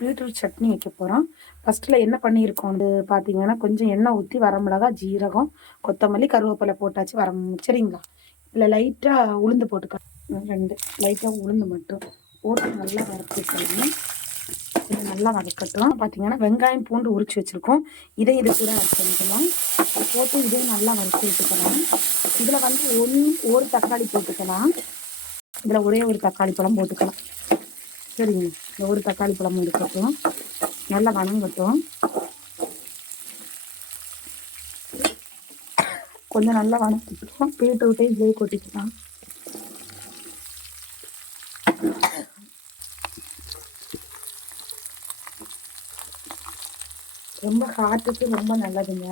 Beetroot chutney வைக்க போகிறோம். ஃபஸ்ட்டில் என்ன பண்ணியிருக்கோம் வந்து பார்த்தீங்கன்னா, கொஞ்சம் எண்ணெய் ஊற்றி வரமிளகா, ஜீரகம், கொத்தமல்லி, கருவேப்பிலை போட்டாச்சு சரிங்களா? இதில் லைட்டாக உளுந்து போட்டுக்கலாம். 2 லைட்டாக உளுந்து மட்டும் போட்டு நல்லா வறுத்துக்கலாம். இது நல்லா வதக்கட்டும். பார்த்தீங்கன்னா வெங்காயம், பூண்டு உரிச்சு வச்சுருக்கோம். இது கூட ஆட் பண்ணிக்கலாம். போட்டு இதையும் நல்லா வறுத்து விட்டுக்கலாம். இதில் வந்து ஒரு தக்காளி போட்டுக்கலாம். இதில் ஒரே ஒரு தக்காளி பழம் போட்டுக்கலாம். சரிங்க, இந்த ஒரு தக்காளி பழமும் இருக்கட்டும். நல்லா வணங்கட்டும். கொஞ்சம் நல்லா வணக்கிட்டோம். பீட்ரூட்டையும் இதே கொட்டிக்கலாம். ரொம்ப ஹார்ட்டுக்கு ரொம்ப நல்லதுங்க.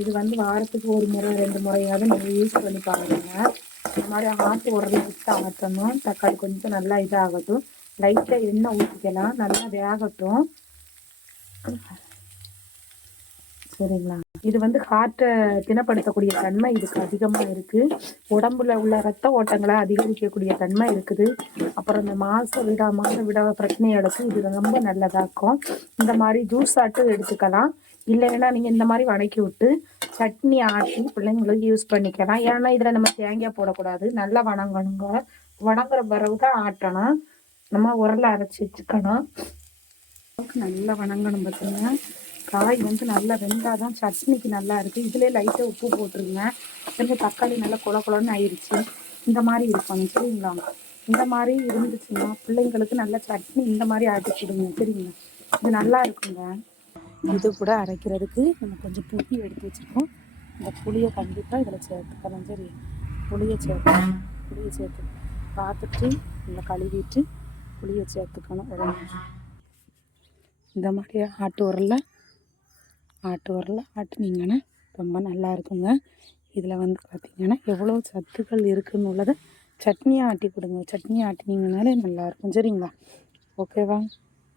இது வந்து வாரத்துக்கு 1 முறை 2 முறையாவது நீங்கள் யூஸ் பண்ணி பாருங்க. இந்த மாதிரி ஹார்ட் உடனே விட்டு ஆட்டணும். தக்காளி கொஞ்சம் நல்லா இதாகட்டும். லைட்டாக எண்ணெய் ஊற்றிக்கலாம். நல்லா வேகட்டும். சரிங்களா? இது வந்து ஹார்ட்டை தினப்படுத்தக்கூடிய தன்மை இதுக்கு அதிகமாக இருக்குது. உடம்புல உள்ள ரத்த ஓட்டங்களை அதிகரிக்கக்கூடிய தன்மை இருக்குது. அப்புறம் இந்த மாத விட பிரச்சனைகளுக்கு இது ரொம்ப நல்லதாக்கும். இந்த மாதிரி ஜூஸ் ஆட்டு எடுத்துக்கலாம். இல்லைன்னா நீங்கள் இந்த மாதிரி வதக்கி விட்டு சட்னி ஆட்டி பிள்ளைங்களுக்கு யூஸ் பண்ணிக்கலாம். ஏன்னா இதில் நம்ம தேங்காய் போடக்கூடாது. நல்லா வணங்கணுங்க. வணங்குற பிறகு தான் ஆட்டணும். நம்ம உரலை அரைச்சி வச்சுக்கணும். நல்லா வணங்கணும். பார்த்தீங்கன்னா காய் வந்து நல்லா வெந்தால் தான் சட்னிக்கு நல்லா இருக்குது. இதிலே லைட்டாக உப்பு போட்டுருங்க. கொஞ்சம் தக்காளி நல்லா குளன்னு ஆயிடுச்சு. இந்த மாதிரி இருக்கணும். சரிங்களா? இந்த மாதிரி இருந்துச்சுன்னா பிள்ளைங்களுக்கு நல்ல சட்னி இந்த மாதிரி ஆட்டி கொடுங்க. சரிங்களா? இது நல்லா இருக்குங்க. இது கூட அரைக்கிறதுக்கு நம்ம கொஞ்சம் புளி எடுத்து வச்சுருக்கோம். இந்த புளியை கண்டிப்பாக இதில் சேர்த்துக்கலாம். சரி, புளியை சேர்த்து பார்த்துட்டு இந்த கழுவிட்டு புளியை சேர்த்துக்கணும். இந்த மாதிரி ஆட்டு உரலில் ஆட்டுனீங்கன்னா ரொம்ப நல்லா இருக்குங்க. இதில் வந்து பார்த்திங்கன்னா எவ்வளோ சத்துக்கள் இருக்குதுன்னு உள்ளதை சட்னியாக ஆட்டி கொடுங்க. சட்னி ஆட்டினீங்கனாலே நல்லாயிருக்கும். சரிங்களா? ஓகேவா?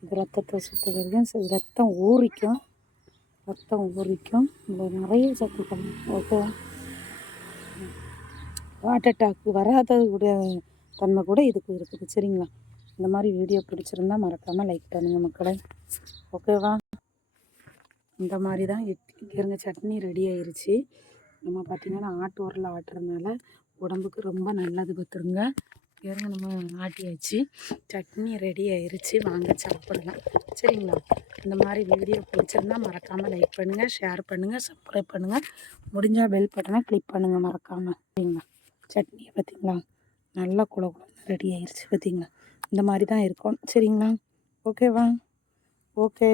இது ரத்தத்தை சுற்றுகிறது. ரத்தம் ஊறிக்கும். இதில் நிறைய சத்துக்கள். ஓகேவா? ஹார்ட் அட்டாக் வராத தன்மை கூட இதுக்கு இருக்குது. சரிங்களா? இந்த மாதிரி வீடியோ பிடிச்சிருந்தால் மறக்காமல் லைக் பண்ணுங்கள் மக்களை. ஓகேவா? இந்த மாதிரி தான் இருங்க. சட்னி ரெடி ஆயிடுச்சு. நம்ம பார்த்திங்கன்னா ஆட்டு உரலில் ஆட்டுறதுனால உடம்புக்கு ரொம்ப நல்லது. பார்த்துருங்க. இருங்க, நம்ம ஆட்டியாச்சு. சட்னி ரெடி ஆயிடுச்சு. வாங்க சாப்பிடலாம். சரிங்களா? இந்த மாதிரி வீடியோ பிடிச்சிருந்தால் மறக்காமல் லைக் பண்ணுங்கள், ஷேர் பண்ணுங்கள், சப்ஸ்கிரைப் பண்ணுங்கள். முடிஞ்சால் பெல் பட்டனை கிளிக் பண்ணுங்கள் மறக்காமல். சரிங்களா? சட்னியை பார்த்திங்களா நல்லா குழம்பு ரெடி ஆயிடுச்சு. பார்த்திங்களா? இந்த மாதிரி தான் இருக்கும். சரிங்களா? ஓகேவா? ஓகே.